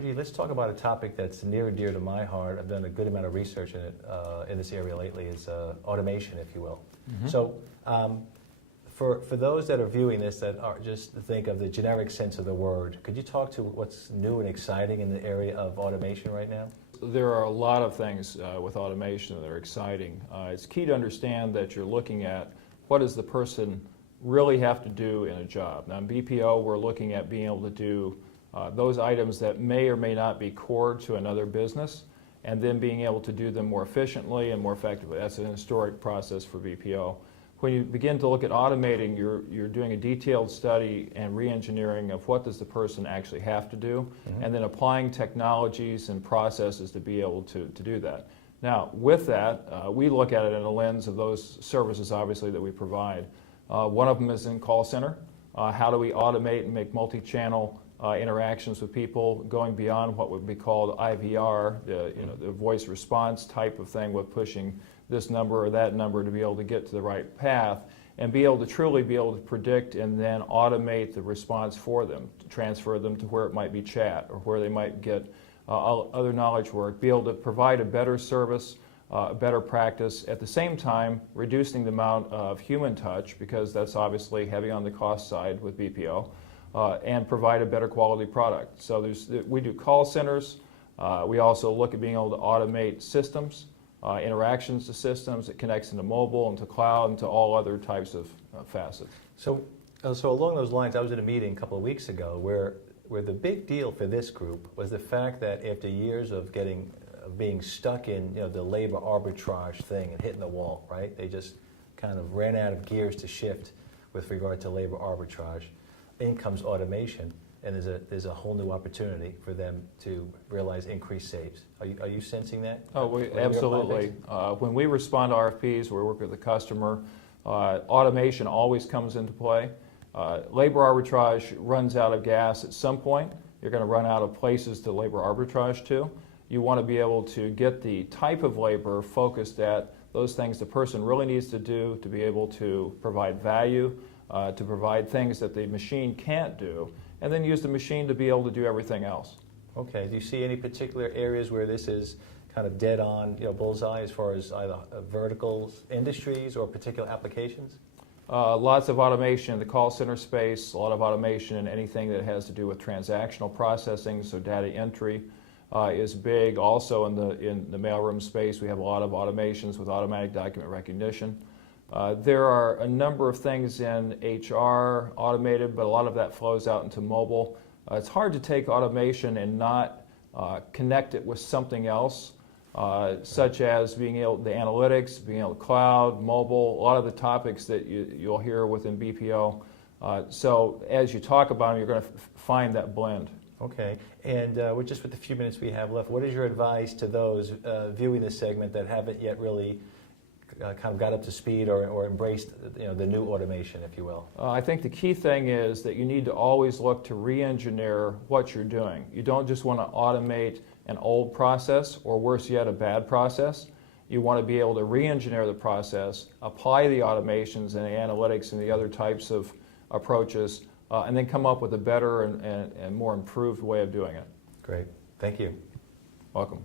RG, let's talk about a topic that's near and dear to my heart. I've done a good amount of research in it in this area lately. Is automation, if you will. Mm-hmm. So, for those that are viewing this that are just think of the generic sense of the word, could you talk to what's new and exciting in the area of automation right now? There are a lot of things with automation that are exciting. It's key to understand that you're looking at what does the person really have to do in a job. Now in BPO, we're looking at being able to do those items that may or may not be core to another business, and then being able to do them more efficiently and more effectively. That's an historic process for BPO. When you begin to look at automating, you're doing a detailed study and re-engineering of what does the person actually have to do, mm-hmm. and then applying technologies and processes to be able to do that. Now, with that, we look at it in a lens of those services, obviously, that we provide. One of them is in call center. How do we automate and make multi-channel interactions with people, going beyond what would be called IVR, the voice response type of thing, with pushing this number or that number to be able to get to the right path, and be able to truly be able to predict and then automate the response for them, to transfer them to where it might be chat or where they might get other knowledge work, be able to provide a better service, a better practice, at the same time reducing the amount of human touch, because that's obviously heavy on the cost side with BPO, and provide a better quality product. So we do call centers. We also look at being able to automate systems, interactions to systems. It connects into mobile, into cloud, into all other types of facets. So along those lines, I was at a meeting a couple of weeks ago where the big deal for this group was the fact that after years of being stuck in the labor arbitrage thing and hitting the wall, right? They just kind of ran out of gears to shift with regard to labor arbitrage. In comes automation, and there's a whole new opportunity for them to realize increased saves. Are you sensing that? Oh, absolutely. When we respond to RFPs, we work with the customer. Automation always comes into play. Labor arbitrage runs out of gas at some point. You're going to run out of places to labor arbitrage to. You want to be able to get the type of labor focused at those things the person really needs to do to be able to provide value, to provide things that the machine can't do, and then use the machine to be able to do everything else. Okay. Do you see any particular areas where this is kind of dead on, bullseye as far as either verticals, industries, or particular applications? Lots of automation in the call center space, a lot of automation in anything that has to do with transactional processing, so data entry is big. Also in the mailroom space, we have a lot of automations with automatic document recognition. There are a number of things in HR automated, but a lot of that flows out into mobile. It's hard to take automation and not connect it with something else, such as being able the analytics, being able to cloud, mobile, a lot of the topics that you'll hear within BPO. So as you talk about them, you're going to find that blend. Okay, and with a few minutes we have left, what is your advice to those viewing this segment that haven't yet really kind of got up to speed or embraced the new automation, if you will? I think the key thing is that you need to always look to re-engineer what you're doing. You don't just want to automate an old process, or worse yet, a bad process. You want to be able to re-engineer the process, apply the automations and the analytics and the other types of approaches, and then come up with a better and more improved way of doing it. Great. Thank you. Welcome.